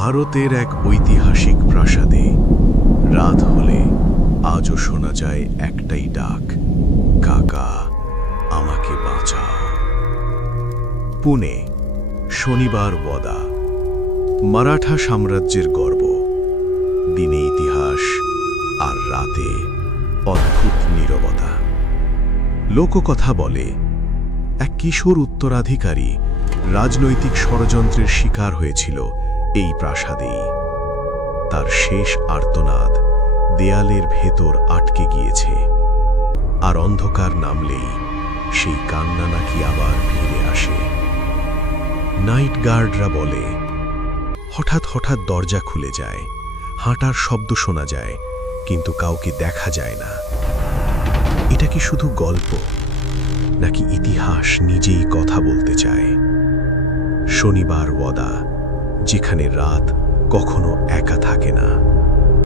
ভারতের এক ঐতিহাসিক প্রাসাদে রাত হলে আজও শোনা যায় একটাই ডাক, কাকা আমাকে বাঁচাও। পুনে, শনিবার ওয়াদা। মারাঠা সাম্রাজ্যের গর্ব। দিনে ইতিহাস আর রাতে অদ্ভুত নীরবতা। লোককথা বলে এক কিশোর উত্তরাধিকারী রাজনৈতিক ষড়যন্ত্রের শিকার হয়েছিল এই প্রাসাদেই। তার শেষ আর্তনাদ দেয়ালের ভেতর আটকে গিয়েছে, আর অন্ধকার নামলেই সেই কান্না নাকি আবার ফিরে আসে। নাইট গার্ডরা বলে হঠাৎ হঠাৎ দরজা খুলে যায়, হাঁটার শব্দ শোনা যায়, কিন্তু কাউকে দেখা যায় না। এটা কি শুধু গল্প, নাকি ইতিহাস নিজেই কথা বলতে চায়? শনিবার ওয়াদা, যেখানে রাত কখনো